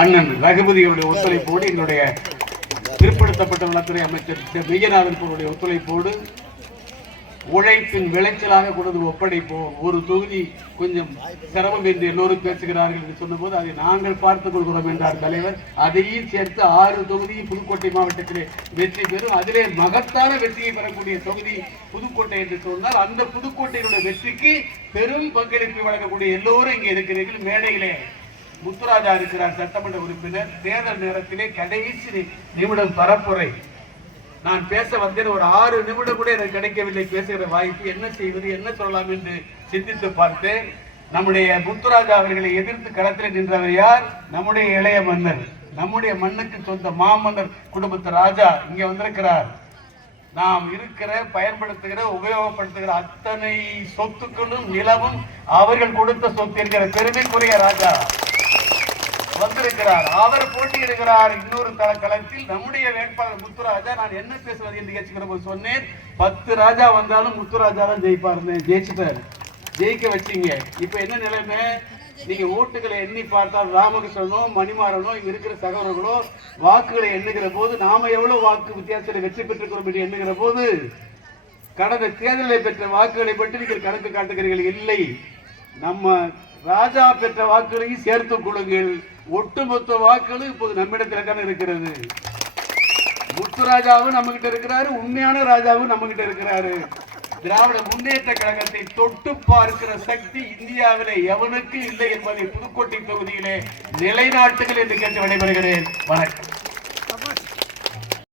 அண்ணன் ரகுபதிகளுடைய ஒத்துழைப்போடு எங்களுடைய பிற்படுத்தப்பட்ட நலத்துறை அமைச்சர் மெய்யநாதன் போருடைய ஒத்துழைப்போடு உழைப்பின் விளைச்சலாக கொண்டு ஒப்படைப்போம். ஒரு தொகுதி கொஞ்சம் சிரமம் என்று எல்லோரும் பேசுகிறார்கள் என்று சொன்னபோது அதை நாங்கள் பார்த்துக் கொள்கிறோம் என்றார் தலைவர். அதையும் சேர்த்து 6 தொகுதியும் புதுக்கோட்டை மாவட்டத்திலே வெற்றி பெறும். அதிலே மகத்தான வெற்றியை பெறக்கூடிய தொகுதி புதுக்கோட்டை என்று சொன்னால் அந்த புதுக்கோட்டையினுடைய வெற்றிக்கு பெரும் பங்களிப்பு வழங்கக்கூடிய எல்லோரும் இங்கே இருக்கிறீர்கள். மேடையிலே முத்துராஜா இருக்கிறார், சட்டமன்ற உறுப்பினர். தேர்தல் நேரத்திலே கடைசி நிமிடம் பரப்புரை நான் பேச வந்தேன். ஒரு 6 நிமிடம் கூட எனக்கு கிடைக்கவில்லை பேசுகிற வாய்ப்பு. என்ன செய்வது, என்ன சொல்லலாம் என்று சிந்தித்து பார்த்தேன். நம்முடைய முத்துராஜா அவர்களை எதிர்த்து களத்தில் நின்றவர் யார்? நம்முடைய இளைய மன்னர், நம்முடைய மண்ணுக்கு சொந்த மாமன்னர் குடும்பத்து ராஜா இங்க வந்திருக்கிறார். நாம் இருக்கிற பயன்படுத்துகிற உபயோகப்படுத்துகிற அத்தனை சொத்துக்களும் நிலமும் அவர்கள் கொடுத்த சொத்து என்கிற பெருமைக்குரிய ராஜா வந்திருக்கிறார். அவர் போட்டியிடுகிறார் இன்னொரு களத்தில். நம்முடைய வேட்பாளர் முத்துராஜா. நான் என்ன பேசுவது என்று கேட்கிற போது சொன்னேன், 10 ராஜா வந்தாலும் முத்துராஜா தான் ஜெயிப்பாருன்னு. ஜெயிச்சுட்டாரு, ஜெயிக்க வச்சீங்க. இப்ப என்ன நிலைமை? நீங்க ஓட்டுகளை எண்ணி பார்த்தால் ராமகிருஷ்ணனோ மணிமாறனோ இங்க இருக்கிற சகோதரர்களோ வாக்குகளை எண்ணுகிற போது நாம எவ்வளவு வாக்கு வித்தியாசத்தில் வெற்றி பெற்றுக்கிறோம் என்று எண்ணுகிற போது கடந்த தேர்தலில் பெற்ற வாக்குகளை பற்றி நீங்கள் கணக்கு காட்டுகிறீர்கள். இல்லை, நம்ம ராஜா பெற்ற வாக்குகளையும் சேர்த்துக் கொள்ளுங்கள். ஒட்டுமொத்த வாக்குகளும் இப்போது நம்மிடத்தில் தானே இருக்கிறது. முத்துராஜாவும் நம்ம கிட்ட இருக்கிறாரு, உண்மையான ராஜாவும் நம்ம கிட்ட இருக்கிறாரு. திராவிட முன்னேற்ற கழகத்தை தொட்டு பார்க்கிற சக்தி இந்தியாவிலே எவனுக்கு இல்லை என்பதை புதுக்கோட்டை தொகுதியிலே நிலைநாட்டுகள் என்று கேட்டு விடைபெறுகிறேன். வணக்கம்.